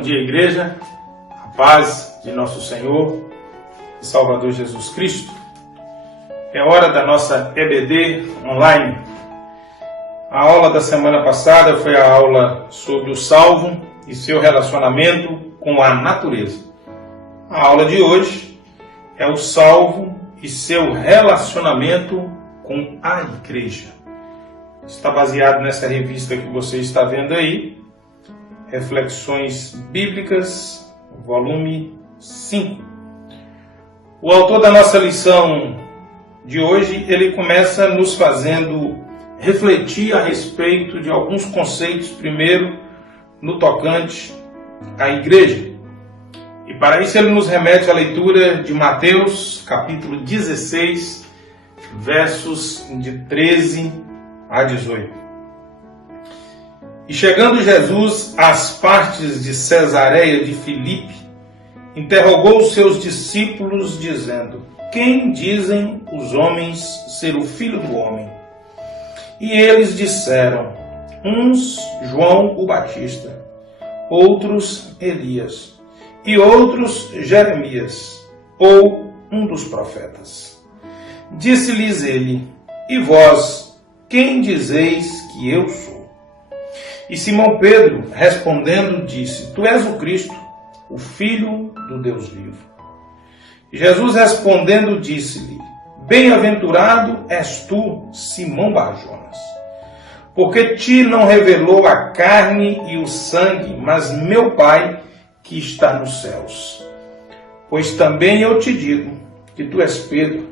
Bom dia, igreja. A paz de nosso Senhor e Salvador Jesus Cristo. É hora da nossa EBD online. A aula da semana passada foi a aula sobre o salvo e seu relacionamento com a natureza. A aula de hoje é o salvo e seu relacionamento com a igreja. Está baseado nessa revista que você está vendo aí, Reflexões Bíblicas, volume 5. O autor da nossa lição de hoje, ele começa nos fazendo refletir a respeito de alguns conceitos, primeiro no tocante à igreja. E para isso ele nos remete à leitura de Mateus, capítulo 16, versos de 13 a 18. E chegando Jesus às partes de Cesareia de Filipe, interrogou os seus discípulos, dizendo: Quem dizem os homens ser o Filho do Homem? E eles disseram: uns João o Batista, outros Elias, e outros Jeremias, ou um dos profetas. Disse-lhes ele: E vós, quem dizeis que eu sou? E Simão Pedro, respondendo, disse: Tu és o Cristo, o Filho do Deus vivo. E Jesus respondendo, disse-lhe: Bem-aventurado és tu, Simão Bar-Jonas, porque ti não revelou a carne e o sangue, mas meu Pai que está nos céus. Pois também eu te digo que tu és Pedro,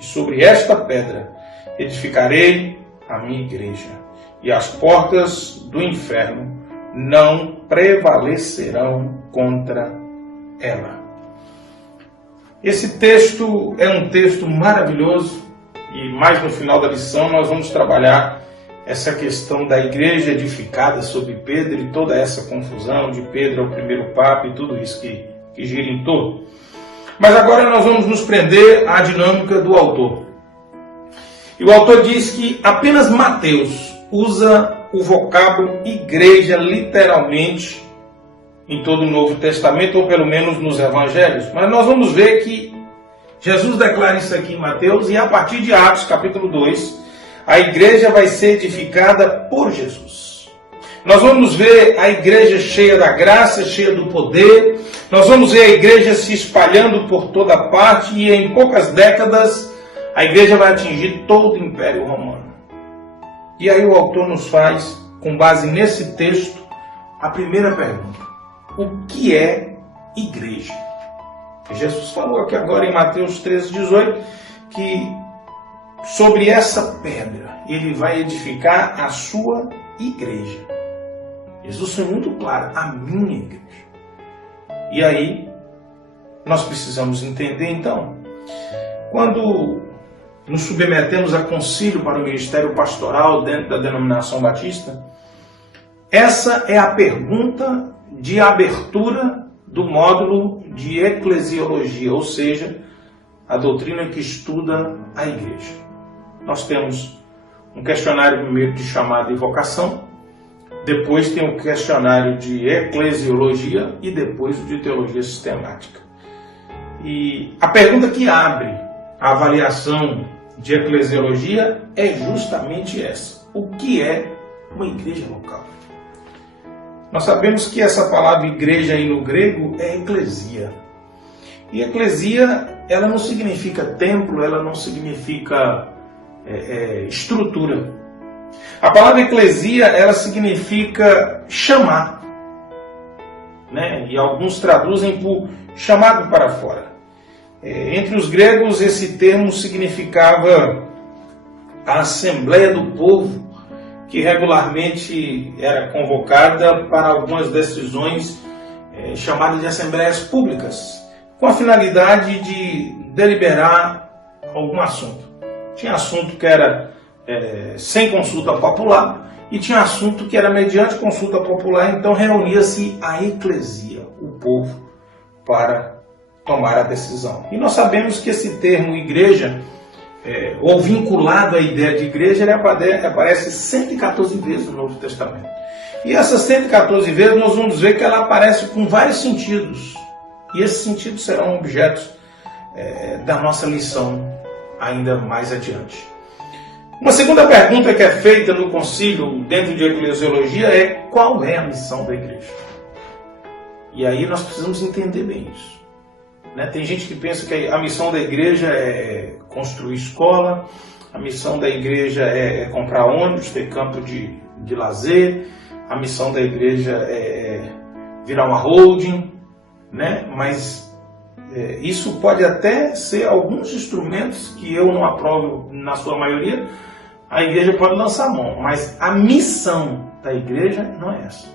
e sobre esta pedra edificarei a minha igreja, e as portas do inferno não prevalecerão contra ela. Esse texto é um texto maravilhoso, e mais no final da lição nós vamos trabalhar essa questão da igreja edificada sobre Pedro e toda essa confusão de Pedro ao primeiro papa e tudo isso que gira em torno. Mas agora nós vamos nos prender à dinâmica do autor. E o autor diz que apenas Mateus usa o vocábulo igreja literalmente em todo o Novo Testamento, ou pelo menos nos Evangelhos. Mas nós vamos ver que Jesus declara isso aqui em Mateus, e a partir de Atos, capítulo 2, a igreja vai ser edificada por Jesus. Nós vamos ver a igreja cheia da graça, cheia do poder. Nós vamos ver a igreja se espalhando por toda parte, e em poucas décadas a igreja vai atingir todo o Império Romano. E aí o autor nos faz, com base nesse texto, a primeira pergunta: o que é igreja? Jesus falou aqui agora em Mateus 13:18 que sobre essa pedra ele vai edificar a sua igreja. Jesus foi muito claro: a minha igreja. E aí nós precisamos entender então, quando nos submetemos a concílio para o ministério pastoral dentro da denominação batista, essa é a pergunta de abertura do módulo de eclesiologia, ou seja, a doutrina que estuda a igreja. Nós temos um questionário primeiro de chamada e vocação, depois tem o questionário de eclesiologia e depois o de teologia sistemática. E a pergunta que abre a avaliação de eclesiologia é justamente essa: o que é uma igreja local? Nós sabemos que essa palavra igreja aí no grego é eclesia. E eclesia, ela não significa templo, ela não significa estrutura. A palavra eclesia, ela significa chamar, né? E alguns traduzem por chamado para fora. Entre os gregos, esse termo significava a assembleia do povo, que regularmente era convocada para algumas decisões chamadas de assembleias públicas, com a finalidade de deliberar algum assunto. Tinha assunto que era sem consulta popular, e tinha assunto que era mediante consulta popular. Então reunia-se a eclesia, o povo, para tomar a decisão. E nós sabemos que esse termo igreja, ou vinculado à ideia de igreja, ele aparece 114 vezes no Novo Testamento. E essas 114 vezes nós vamos ver que ela aparece com vários sentidos. E esses sentidos serão objetos da nossa lição ainda mais adiante. Uma segunda pergunta que é feita no concílio dentro de eclesiologia é: qual é a missão da igreja? E aí nós precisamos entender bem isso. Tem gente que pensa que a missão da igreja é construir escola, a missão da igreja é comprar ônibus, ter campo de lazer, a missão da igreja é virar uma holding, mas isso pode até ser alguns instrumentos que eu não aprovo na sua maioria, a igreja pode lançar mão, mas a missão da igreja não é essa.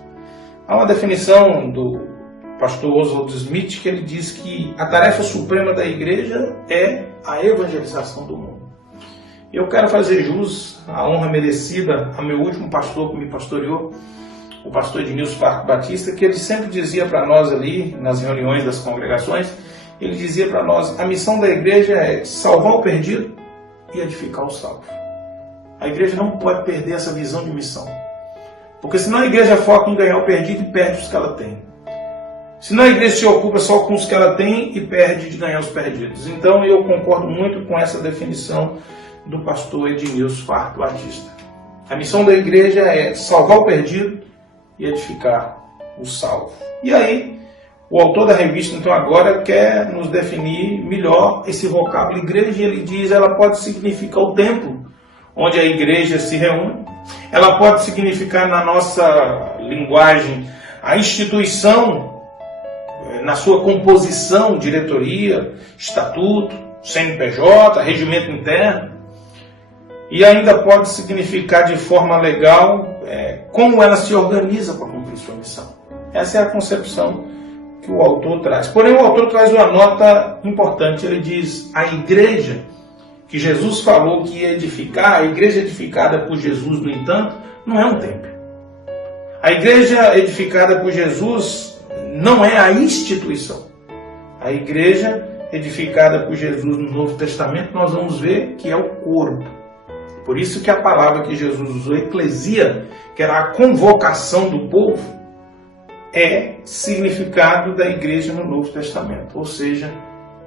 Há uma definição do pastor Oswald Smith que ele diz que a tarefa suprema da igreja é a evangelização do mundo. Eu quero fazer jus à honra merecida a meu último pastor que me pastoreou, o pastor Edmilson Parque Batista, que ele sempre dizia para nós ali, nas reuniões das congregações, ele dizia para nós: a missão da igreja é salvar o perdido e edificar o salvo. A igreja não pode perder essa visão de missão, porque senão a igreja foca em ganhar o perdido e perde os que ela tem. Senão a igreja se ocupa só com os que ela tem e perde de ganhar os perdidos. Então eu concordo muito com essa definição do pastor Edmilson Parque Batista. A missão da igreja é salvar o perdido e edificar o salvo. E aí, o autor da revista, então, agora quer nos definir melhor esse vocábulo igreja, e ele diz: ela pode significar o templo onde a igreja se reúne, ela pode significar, na nossa linguagem, a instituição na sua composição, diretoria, estatuto, CNPJ, regimento interno, e ainda pode significar de forma legal como ela se organiza para cumprir sua missão. Essa é a concepção que o autor traz. Porém, o autor traz uma nota importante. Ele diz: a igreja que Jesus falou que ia edificar, a igreja edificada por Jesus, no entanto, não é um templo. A igreja edificada por Jesus não é a instituição. A igreja edificada por Jesus no Novo Testamento, nós vamos ver que é o corpo. Por isso que a palavra que Jesus usou, eclesia, que era a convocação do povo, é significado da igreja no Novo Testamento. Ou seja,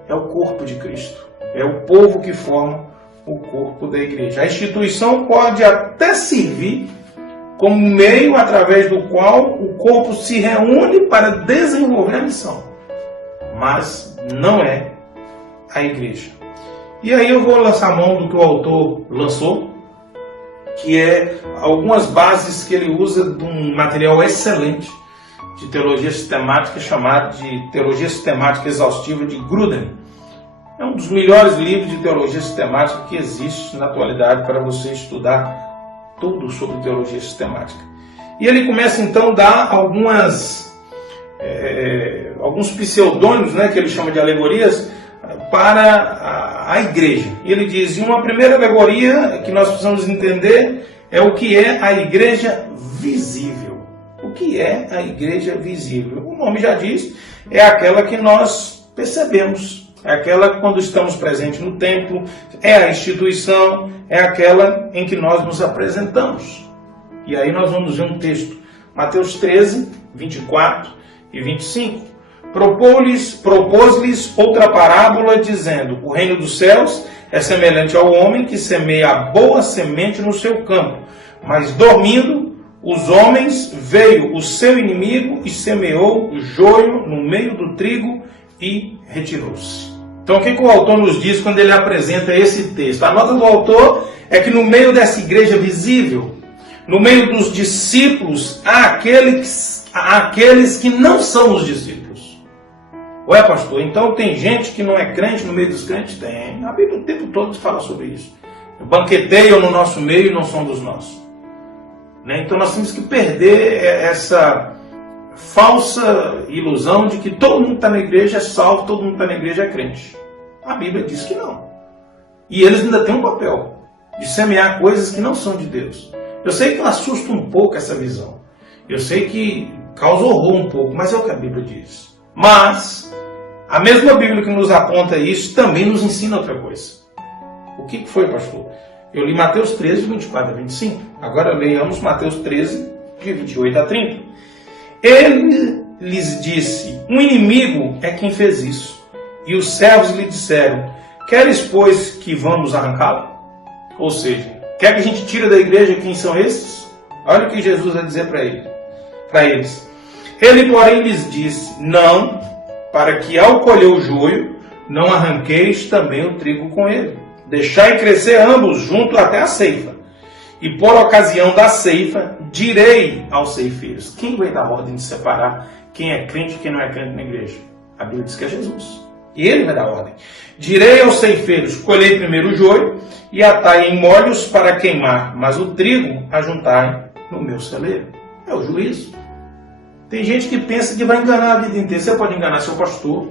é o corpo de Cristo. É o povo que forma o corpo da igreja. A instituição pode até servir como meio através do qual o corpo se reúne para desenvolver a missão. Mas não é a igreja. E aí eu vou lançar a mão do que o autor lançou, que é algumas bases que ele usa de um material excelente de teologia sistemática chamado de Teologia Sistemática Exaustiva de Grudem. É um dos melhores livros de teologia sistemática que existe na atualidade para você estudar tudo sobre teologia sistemática. E ele começa então a dar alguns pseudônimos, que ele chama de alegorias, para a igreja. E ele diz: uma primeira alegoria que nós precisamos entender é o que é a igreja visível. O que é a igreja visível? O nome já diz, é aquela que nós percebemos. É aquela que, quando estamos presentes no templo, é a instituição, é aquela em que nós nos apresentamos. E aí nós vamos ver um texto, Mateus 13, 24 e 25. Propôs-lhes outra parábola, dizendo: o reino dos céus é semelhante ao homem que semeia a boa semente no seu campo. Mas dormindo, os homens, veio o seu inimigo e semeou o joio no meio do trigo e retirou-se. Então o que o autor nos diz quando ele apresenta esse texto? A nota do autor é que no meio dessa igreja visível, no meio dos discípulos, há aqueles que não são os discípulos. Ué, pastor, então tem gente que não é crente no meio dos crentes? Tem. A Bíblia o tempo todo fala sobre isso. Banqueteiam no nosso meio e não são dos nossos. Então nós temos que perder essa falsa ilusão de que todo mundo está na igreja é salvo, todo mundo está na igreja é crente. A Bíblia diz que não. E eles ainda têm um papel de semear coisas que não são de Deus. Eu sei que assusta um pouco essa visão. Eu sei que causa horror um pouco, mas é o que a Bíblia diz. Mas a mesma Bíblia que nos aponta isso também nos ensina outra coisa. O que foi, pastor? Eu li Mateus 13, 24 a 25. Agora leiamos Mateus 13, de 28 a 30, ele lhes disse: um inimigo é quem fez isso. E os servos lhe disseram: queres, pois, que vamos arrancá-lo? Ou seja, quer que a gente tire da igreja quem são esses? Olha o que Jesus vai dizer para eles. Ele, porém, lhes disse: não, para que ao colher o joio, não arranqueis também o trigo com ele. Deixai crescer ambos junto até a ceifa. E por ocasião da ceifa, direi aos ceifeiros. Quem vai dar ordem de separar quem é crente e quem não é crente na igreja? A Bíblia diz que é Jesus. E ele vai dar ordem. Direi aos ceifeiros: colhei primeiro o joio e atai em molhos para queimar, mas o trigo ajuntai no meu celeiro. É o juízo. Tem gente que pensa que vai enganar a vida inteira. Você pode enganar seu pastor,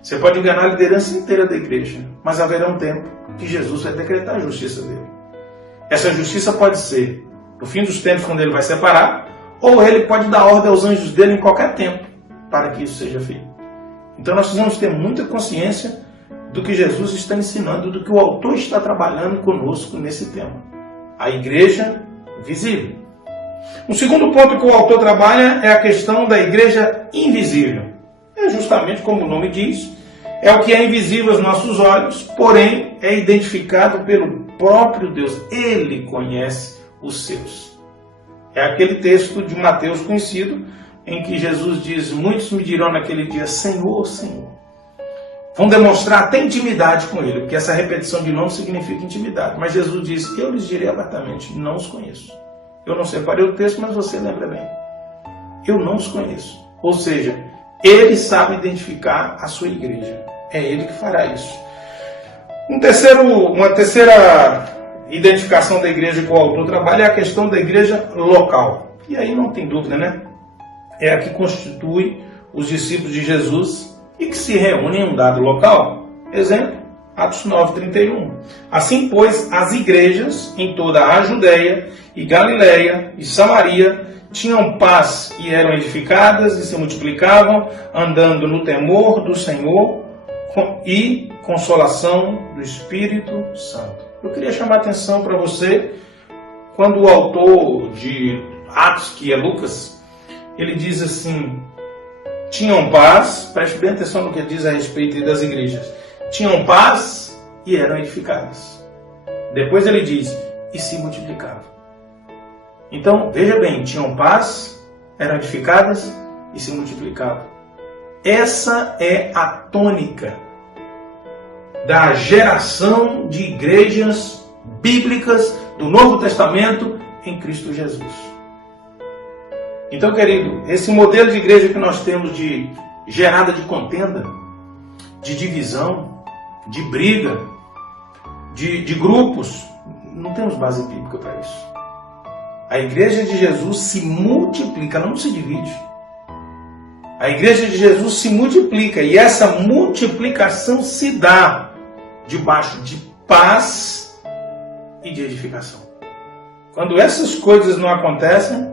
você pode enganar a liderança inteira da igreja, mas haverá um tempo que Jesus vai decretar a justiça dele. Essa justiça pode ser no fim dos tempos, quando ele vai separar, ou ele pode dar ordem aos anjos dele em qualquer tempo para que isso seja feito. Então nós precisamos ter muita consciência do que Jesus está ensinando, do que o autor está trabalhando conosco nesse tema. A igreja visível. Um segundo ponto que o autor trabalha é a questão da igreja invisível. É justamente como o nome diz, é o que é invisível aos nossos olhos, porém é identificado pelo próprio Deus. Ele conhece os seus. É aquele texto de Mateus conhecido, em que Jesus diz: muitos me dirão naquele dia: Senhor, Senhor. Vão demonstrar até intimidade com ele, porque essa repetição de nome significa intimidade. Mas Jesus diz: eu lhes direi abertamente: não os conheço. Eu não separei o texto, mas você lembra bem. Eu não os conheço. Ou seja, ele sabe identificar a sua igreja. É ele que fará isso. Uma terceira identificação da igreja que o autor trabalha é a questão da igreja local. E aí não tem dúvida, né? É a que constitui os discípulos de Jesus e que se reúnem em um dado local. Exemplo, Atos 9:31. Assim, pois, as igrejas em toda a Judéia e Galiléia e Samaria tinham paz e eram edificadas e se multiplicavam, andando no temor do Senhor e consolação do Espírito Santo. Eu queria chamar a atenção para você, quando o autor de Atos, que é Lucas, ele diz assim: tinham paz, preste bem atenção no que diz a respeito das igrejas, tinham paz e eram edificadas. Depois ele diz: e se multiplicavam. Então, veja bem, tinham paz, eram edificadas e se multiplicavam. Essa é a tônica da geração de igrejas bíblicas do Novo Testamento em Cristo Jesus. Então, querido, esse modelo de igreja que nós temos gerada de contenda, de divisão, de briga, de grupos, não temos base bíblica para isso. A igreja de Jesus se multiplica, ela não se divide. A igreja de Jesus se multiplica e essa multiplicação se dá debaixo de paz e de edificação. Quando essas coisas não acontecem,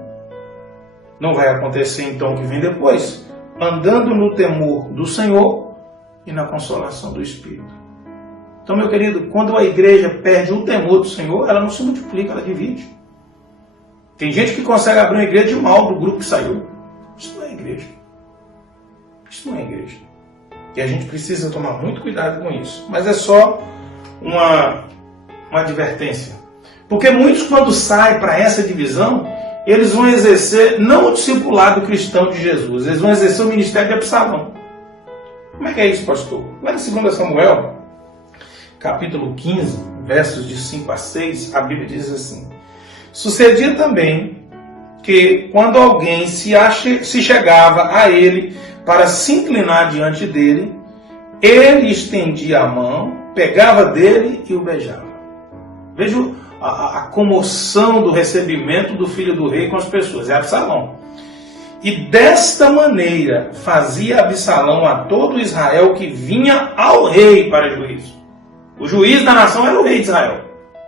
não vai acontecer então o que vem depois, andando no temor do Senhor e na consolação do Espírito. Então, meu querido, quando a igreja perde o temor do Senhor, ela não se multiplica, ela divide. Tem gente que consegue abrir uma igreja de mal do grupo que saiu. Isso não é igreja. Isso não é igreja. E a gente precisa tomar muito cuidado com isso. Mas é só uma advertência. Porque muitos, quando saem para essa divisão, eles vão exercer não o discipulado cristão de Jesus, eles vão exercer o ministério de Absalão. Como é que é isso, pastor? Lá em 2 Samuel, capítulo 15, versos de 5 a 6, a Bíblia diz assim: sucedia também que, quando alguém se chegava a ele para se inclinar diante dele, ele estendia a mão, pegava dele e o beijava. Veja a comoção do recebimento do filho do rei com as pessoas, é Absalão. E desta maneira fazia Absalão a todo Israel que vinha ao rei para juízo. O juiz da nação era o rei de Israel,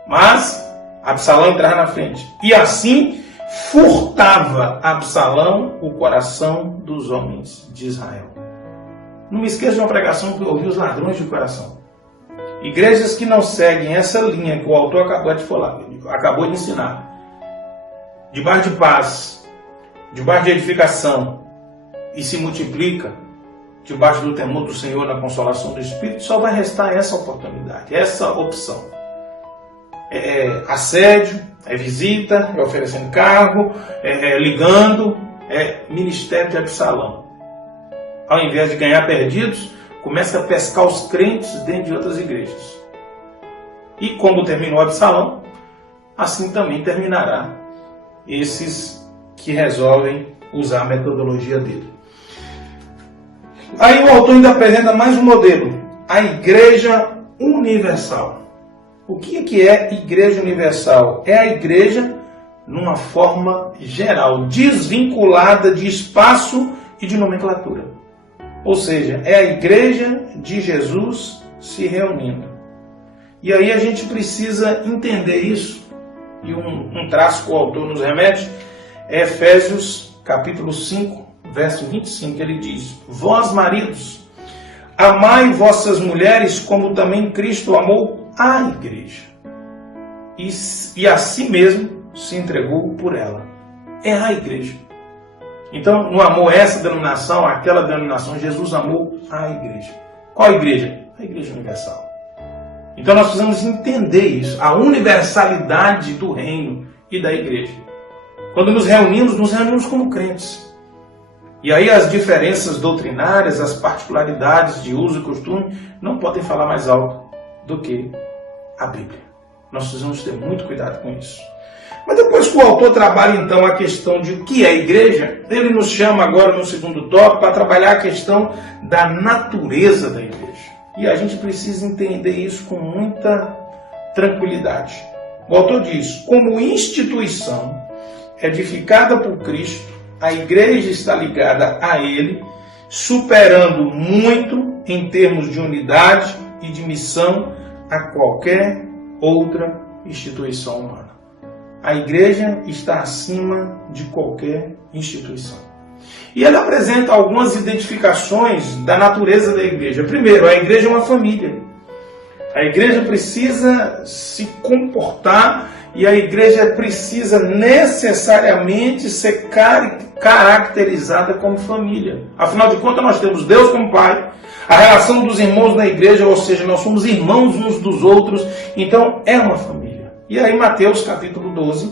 mas Absalão entrava na frente. E assim furtava Absalão o coração dos homens de Israel. Não me esqueça de uma pregação que eu ouvi: os ladrões de coração. Igrejas que não seguem essa linha que o autor acabou de ensinar, debaixo de paz debaixo de edificação e se multiplica debaixo do temor do Senhor na consolação do Espírito, só vai restar essa oportunidade, essa opção. É assédio, é visita, é oferecendo cargo, é ligando, é ministério de Absalão. Ao invés de ganhar perdidos, começa a pescar os crentes dentro de outras igrejas. E como terminou Absalão, assim também terminará esses que resolvem usar a metodologia dele. Aí o autor ainda apresenta mais um modelo, a Igreja Universal. O que é Igreja Universal? É a igreja numa forma geral, desvinculada de espaço e de nomenclatura. Ou seja, é a igreja de Jesus se reunindo. E aí a gente precisa entender isso, e um traço que o autor nos remete é Efésios capítulo 5, verso 25, ele diz: Vós, maridos, amai vossas mulheres como também Cristo amou a igreja e a si mesmo se entregou por ela. É a igreja. Então, não amou essa denominação, aquela denominação, Jesus amou a igreja. Qual a igreja? A Igreja Universal. Então nós precisamos entender isso, a universalidade do reino e da igreja. Quando nos reunimos como crentes. E aí as diferenças doutrinárias, as particularidades de uso e costume não podem falar mais alto do que a Bíblia. Nós precisamos ter muito cuidado com isso. Mas depois que o autor trabalha então a questão de o que é igreja, ele nos chama agora no segundo tópico para trabalhar a questão da natureza da igreja. E a gente precisa entender isso com muita tranquilidade. O autor diz: como instituição edificada por Cristo, a igreja está ligada a Ele, superando muito em termos de unidade e de missão a qualquer outra instituição humana. A igreja está acima de qualquer instituição. E ele apresenta algumas identificações da natureza da igreja. Primeiro, a igreja é uma família. A igreja precisa se comportar e a igreja precisa necessariamente ser caracterizada como família. Afinal de contas, nós temos Deus como Pai, a relação dos irmãos na igreja, ou seja, nós somos irmãos uns dos outros, então é uma família. E aí, Mateus capítulo 12,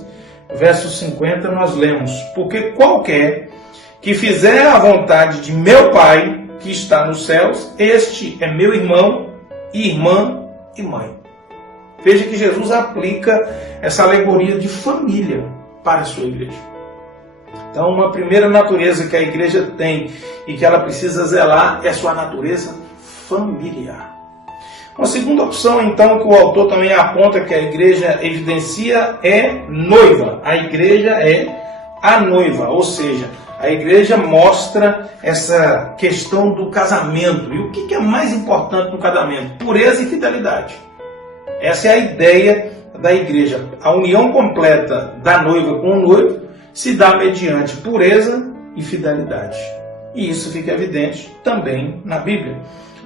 verso 50, nós lemos: porque qualquer que fizer a vontade de meu Pai, que está nos céus, este é meu irmão, irmã e mãe. Veja que Jesus aplica essa alegoria de família para a sua igreja. Então, uma primeira natureza que a igreja tem e que ela precisa zelar é a sua natureza familiar. Uma segunda opção, então, que o autor também aponta que a igreja evidencia é noiva. A igreja é a noiva, ou seja, a igreja mostra essa questão do casamento. E o que é mais importante no casamento? Pureza e fidelidade. Essa é a ideia da igreja. A união completa da noiva com o noivo se dá mediante pureza e fidelidade. E isso fica evidente também na Bíblia.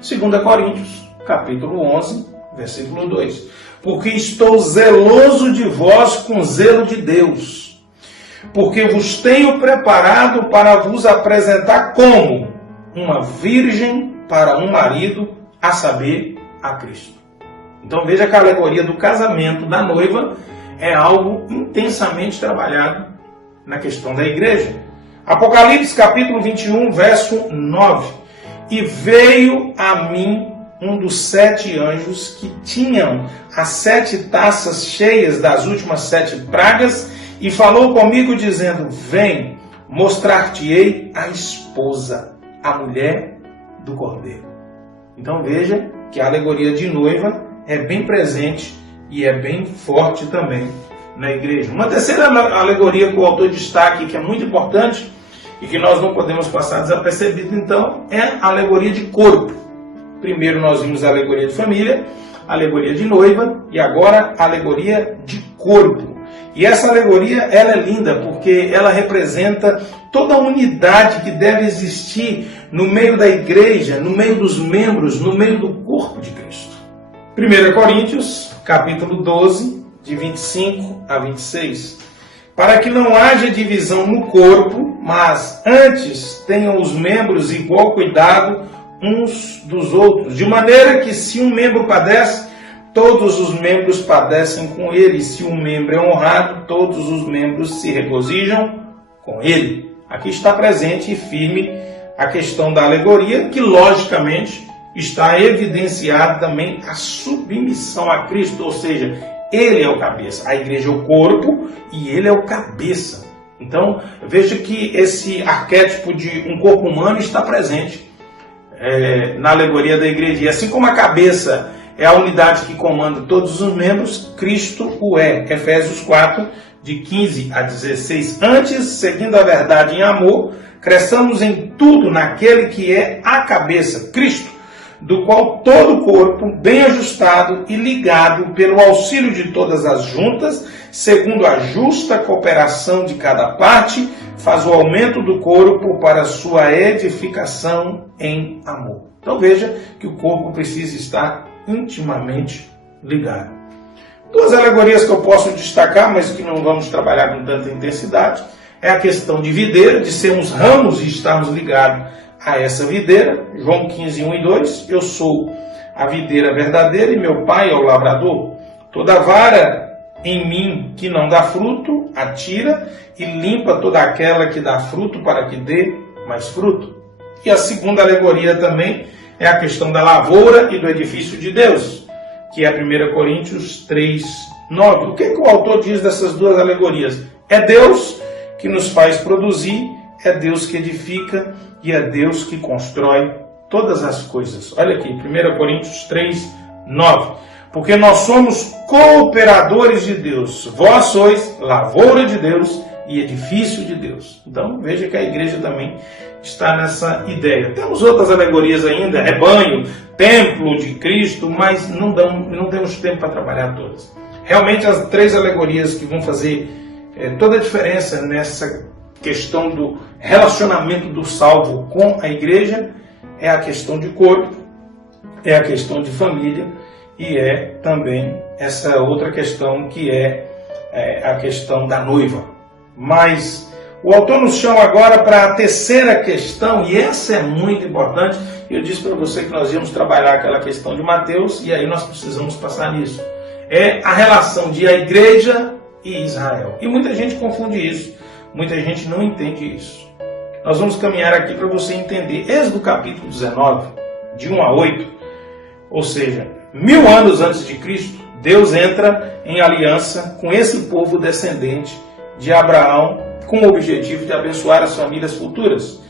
2 Coríntios, capítulo 11, versículo 2. Porque estou zeloso de vós com zelo de Deus, porque vos tenho preparado para vos apresentar como uma virgem para um marido, a saber, a Cristo. Então veja que a alegoria do casamento da noiva é algo intensamente trabalhado na questão da igreja. Apocalipse capítulo 21, verso 9. E veio a mim um dos 7 anjos que tinham as 7 taças cheias das últimas 7 pragas e falou comigo dizendo: vem, mostrar-te-ei a esposa, a mulher do Cordeiro. Então veja que a alegoria de noiva é bem presente e é bem forte também na igreja. Uma terceira alegoria que o autor destaca, que é muito importante e que nós não podemos passar desapercebido, então, é a alegoria de corpo. Primeiro nós vimos a alegoria de família, a alegoria de noiva e agora a alegoria de corpo. E essa alegoria ela é linda porque ela representa toda a unidade que deve existir no meio da igreja, no meio dos membros, no meio do corpo de Cristo. 1 Coríntios, capítulo 12, de 25 a 26. para que não haja divisão no corpo, mas antes tenham os membros igual cuidado uns dos outros, de maneira que se um membro padece, todos os membros padecem com ele. Se um membro é honrado, todos os membros se regozijam com ele. Aqui está presente e firme a questão da alegoria, que logicamente está evidenciada também a submissão a Cristo, ou seja, ele é o cabeça, a igreja é o corpo e ele é o cabeça. Então, veja que esse arquétipo de um corpo humano está presente na alegoria da igreja. E assim como a cabeça é a unidade que comanda todos os membros, Cristo o é. Efésios 4, de 15 a 16. Antes, seguindo a verdade em amor, cresçamos em tudo naquele que é a cabeça, Cristo, do qual todo o corpo, bem ajustado e ligado pelo auxílio de todas as juntas, segundo a justa cooperação de cada parte, faz o aumento do corpo para sua edificação em amor. Então veja que o corpo precisa estar intimamente ligado. Duas alegorias que eu posso destacar, mas que não vamos trabalhar com tanta intensidade, é a questão de videira, de sermos ramos e estarmos ligados a essa videira. João 15, 1 e 2, eu sou a videira verdadeira e meu pai é o lavrador. Toda vara em mim que não dá fruto, atira e limpa toda aquela que dá fruto para que dê mais fruto. E a segunda alegoria também é a questão da lavoura e do edifício de Deus, que é 1 Coríntios 3, 9. O que o autor diz dessas duas alegorias? É Deus que nos faz produzir, é Deus que edifica e é Deus que constrói todas as coisas. Olha aqui, 1 Coríntios 3, 9. Porque nós somos cooperadores de Deus. Vós sois lavoura de Deus e edifício de Deus. Então, veja que a igreja também está nessa ideia. Temos outras alegorias ainda, rebanho, templo de Cristo, mas não temos tempo para trabalhar todas. Realmente, as três alegorias que vão fazer toda a diferença nessa questão do relacionamento do salvo com a igreja é a questão de corpo, é a questão de família e é também essa outra questão que é a questão da noiva. Mas o autor nos chama agora para a terceira questão, e essa é muito importante. Eu disse para você que nós íamos trabalhar aquela questão de Mateus, e aí nós precisamos passar nisso. É a relação de a igreja e Israel. E muita gente confunde isso, muita gente não entende isso. Nós vamos caminhar aqui para você entender. Êxodo capítulo 19, de 1 a 8, ou seja, 1000 anos antes de Cristo, Deus entra em aliança com esse povo descendente de Abraão, com o objetivo de abençoar as famílias futuras.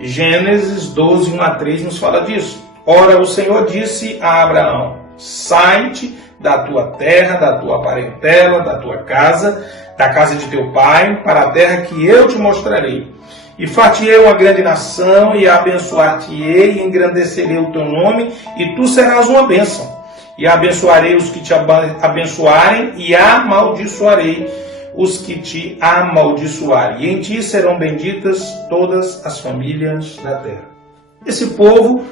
Gênesis 12, 1 a 3 nos fala disso. Ora, o Senhor disse a Abraão: sai-te da tua terra, da tua parentela, da tua casa, da casa de teu pai, para a terra que eu te mostrarei. E far-te-ei uma grande nação, e abençoar-te-ei, e engrandecerei o teu nome, e tu serás uma bênção. E abençoarei os que te abençoarem, e amaldiçoarei os que te amaldiçoarem. E em ti serão benditas todas as famílias da terra. Esse povo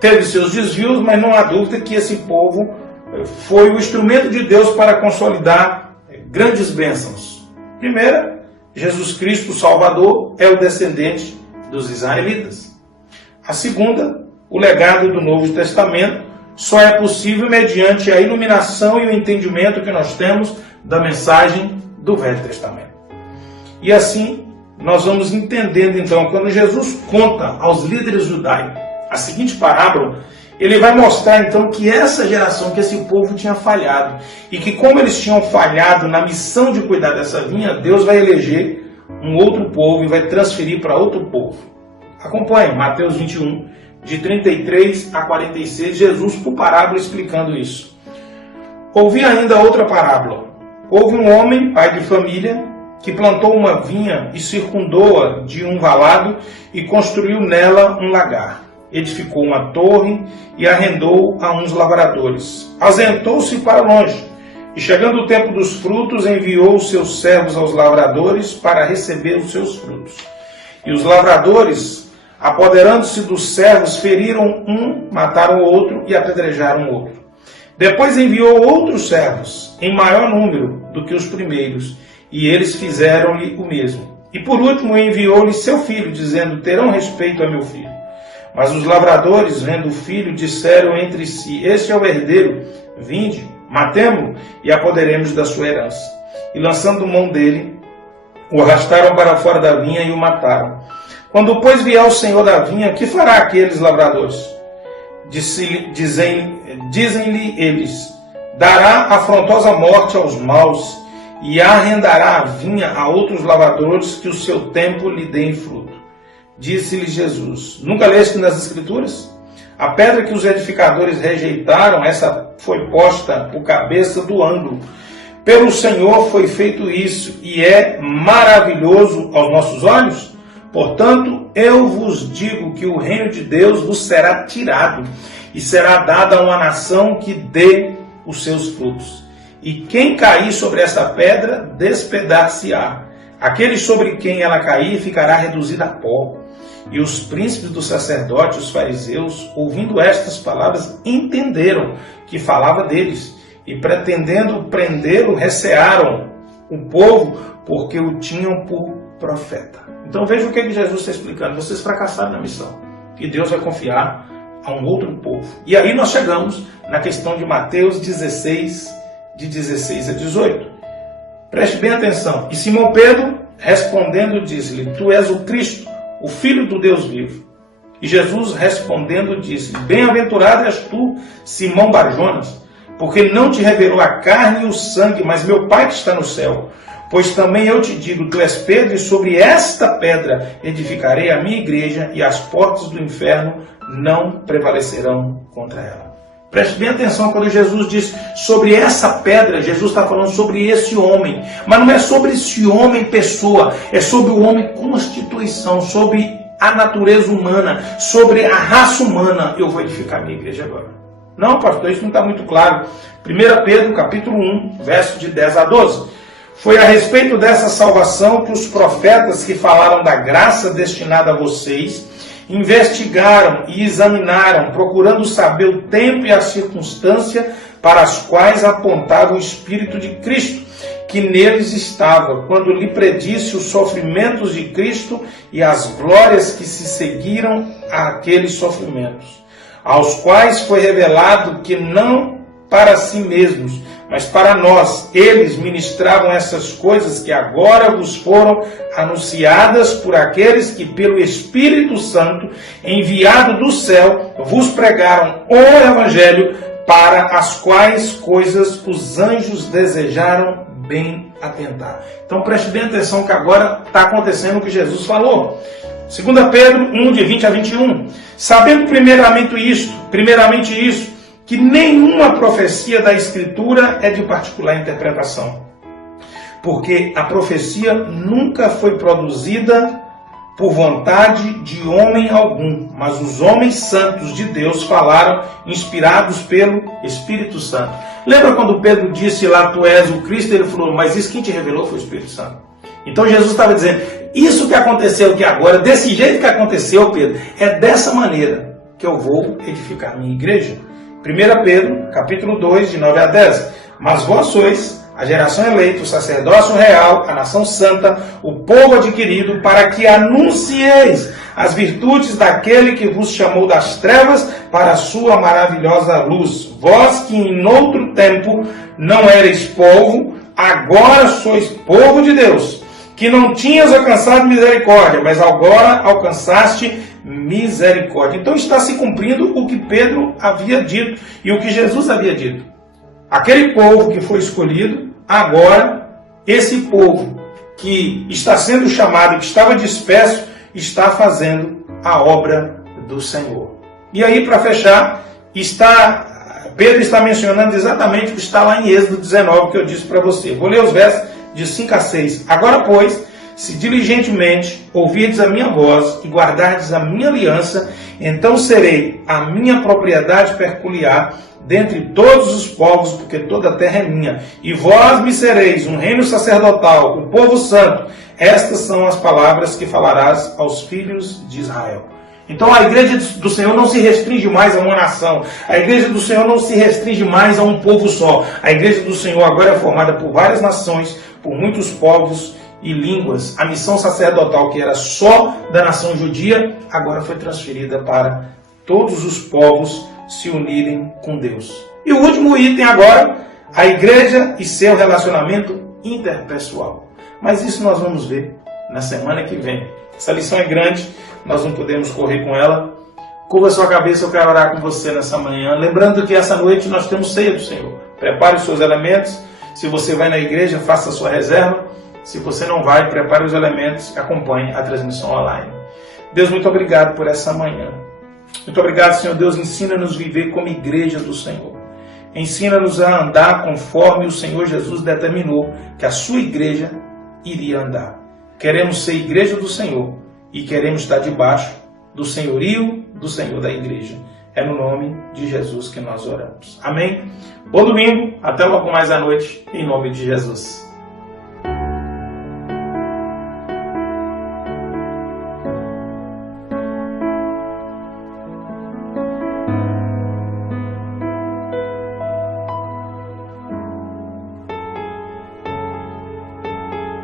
teve seus desvios, mas não há dúvida que esse povo foi o instrumento de Deus para consolidar grandes bênçãos. Primeira, Jesus Cristo, o Salvador, é o descendente dos israelitas. A segunda, o legado do Novo Testamento só é possível mediante a iluminação e o entendimento que nós temos da mensagem do Velho Testamento. E assim, nós vamos entendendo então, quando Jesus conta aos líderes judaicos a seguinte parábola, ele vai mostrar então que essa geração, que esse povo tinha falhado, e que como eles tinham falhado na missão de cuidar dessa vinha, Deus vai eleger um outro povo e vai transferir para outro povo. Acompanhe Mateus 21, de 33 a 46, Jesus por parábola explicando isso. Ouvi ainda outra parábola. Houve um homem, pai de família, que plantou uma vinha e circundou-a de um valado e construiu nela um lagar. Edificou uma torre e arrendou a uns lavradores. Ausentou-se para longe, e chegando o tempo dos frutos, enviou os seus servos aos lavradores para receber os seus frutos. E os lavradores, apoderando-se dos servos, feriram um, mataram o outro e apedrejaram o outro. Depois enviou outros servos, em maior número do que os primeiros, e eles fizeram-lhe o mesmo. E por último enviou-lhe seu filho, dizendo: terão respeito a meu filho. Mas os lavradores, vendo o filho, disseram entre si: este é o herdeiro, vinde, matemo-lo e apoderemos da sua herança. E lançando mão dele, o arrastaram para fora da vinha e o mataram. Quando, pois, vier o senhor da vinha, que fará aqueles lavradores? Dizem-lhe eles: dará afrontosa morte aos maus, e arrendará a vinha a outros lavradores que o seu tempo lhe deem fruto. Disse-lhe Jesus: nunca leste nas Escrituras? A pedra que os edificadores rejeitaram, essa foi posta por cabeça do ângulo. Pelo Senhor foi feito isso, e é maravilhoso aos nossos olhos. Portanto, eu vos digo que o reino de Deus vos será tirado, e será dado a uma nação que dê os seus frutos. E quem cair sobre essa pedra, despedar-se-á. Aquele sobre quem ela cair, ficará reduzido a pó. E os príncipes dos sacerdotes, os fariseus, ouvindo estas palavras, entenderam que falava deles, e pretendendo prendê-lo, recearam o povo, porque o tinham por profeta. Então veja o que Jesus está explicando. Vocês fracassaram na missão, que Deus vai confiar a um outro povo. E aí nós chegamos na questão de Mateus 16, de 16 a 18. Preste bem atenção. E Simão Pedro, respondendo, disse-lhe: tu és o Cristo, o Filho do Deus vivo. E Jesus, respondendo, disse: bem-aventurado és tu, Simão Barjonas, porque não te revelou a carne e o sangue, mas meu Pai que está no céu. Pois também eu te digo: tu és Pedro, e sobre esta pedra edificarei a minha igreja, e as portas do inferno não prevalecerão contra ela. Preste bem atenção quando Jesus diz sobre essa pedra. Jesus está falando sobre esse homem, mas não é sobre esse homem pessoa, é sobre o homem constituição, sobre a natureza humana, sobre a raça humana. Eu vou edificar a minha igreja agora. Não, pastor, isso não está muito claro. 1 Pedro capítulo 1, verso de 10 a 12. Foi a respeito dessa salvação que os profetas que falaram da graça destinada a vocês investigaram e examinaram, procurando saber o tempo e a circunstância para as quais apontava o Espírito de Cristo, que neles estava, quando lhe predisse os sofrimentos de Cristo e as glórias que se seguiram àqueles sofrimentos, aos quais foi revelado que não para si mesmos, mas para nós, eles ministravam essas coisas que agora vos foram anunciadas por aqueles que, pelo Espírito Santo, enviado do céu, vos pregaram o Evangelho, para as quais coisas os anjos desejaram bem atentar. Então preste bem atenção que agora está acontecendo o que Jesus falou. 2 Pedro 1, de 20 a 21. Sabendo primeiramente isto, que nenhuma profecia da Escritura é de particular interpretação. Porque a profecia nunca foi produzida por vontade de homem algum, mas os homens santos de Deus falaram, inspirados pelo Espírito Santo. Lembra quando Pedro disse lá: tu és o Cristo? Ele falou: mas isso quem te revelou foi o Espírito Santo. Então Jesus estava dizendo: isso que aconteceu aqui agora, desse jeito que aconteceu, Pedro, é dessa maneira que eu vou edificar a minha igreja. 1 Pedro, capítulo 2, de 9 a 10. Mas vós sois a geração eleita, o sacerdócio real, a nação santa, o povo adquirido, para que anuncieis as virtudes daquele que vos chamou das trevas para a sua maravilhosa luz. Vós que em outro tempo não erais povo, agora sois povo de Deus, que não tinhas alcançado misericórdia, mas agora alcançaste misericórdia. Então está se cumprindo o que Pedro havia dito e o que Jesus havia dito. Aquele povo que foi escolhido, agora esse povo que está sendo chamado e que estava disperso, está fazendo a obra do Senhor. E aí, para fechar, Pedro está mencionando exatamente o que está lá em Êxodo 19, que eu disse para você. Vou ler os versos de 5 a 6. Agora, pois, se diligentemente ouvirdes a minha voz e guardardes a minha aliança, então serei a minha propriedade peculiar dentre todos os povos, porque toda a terra é minha. E vós me sereis um reino sacerdotal, um povo santo. Estas são as palavras que falarás aos filhos de Israel. Então a igreja do Senhor não se restringe mais a uma nação. A igreja do Senhor não se restringe mais a um povo só. A igreja do Senhor agora é formada por várias nações, por muitos povos e línguas. A missão sacerdotal, que era só da nação judia, agora foi transferida para todos os povos se unirem com Deus. E o último item agora, a igreja e seu relacionamento interpessoal. Mas isso nós vamos ver na semana que vem. Essa lição é grande, nós não podemos correr com ela. Curva sua cabeça, eu quero orar com você nessa manhã. Lembrando que essa noite nós temos ceia do Senhor. Prepare os seus elementos. Se você vai na igreja, faça a sua reserva. Se você não vai, prepare os elementos e acompanhe a transmissão online. Deus, muito obrigado por essa manhã. Muito obrigado, Senhor Deus. Ensina-nos a viver como igreja do Senhor. Ensina-nos a andar conforme o Senhor Jesus determinou que a sua igreja iria andar. Queremos ser igreja do Senhor e queremos estar debaixo do senhorio do Senhor da igreja. É no nome de Jesus que nós oramos. Amém? Bom domingo, até logo mais à noite, em nome de Jesus.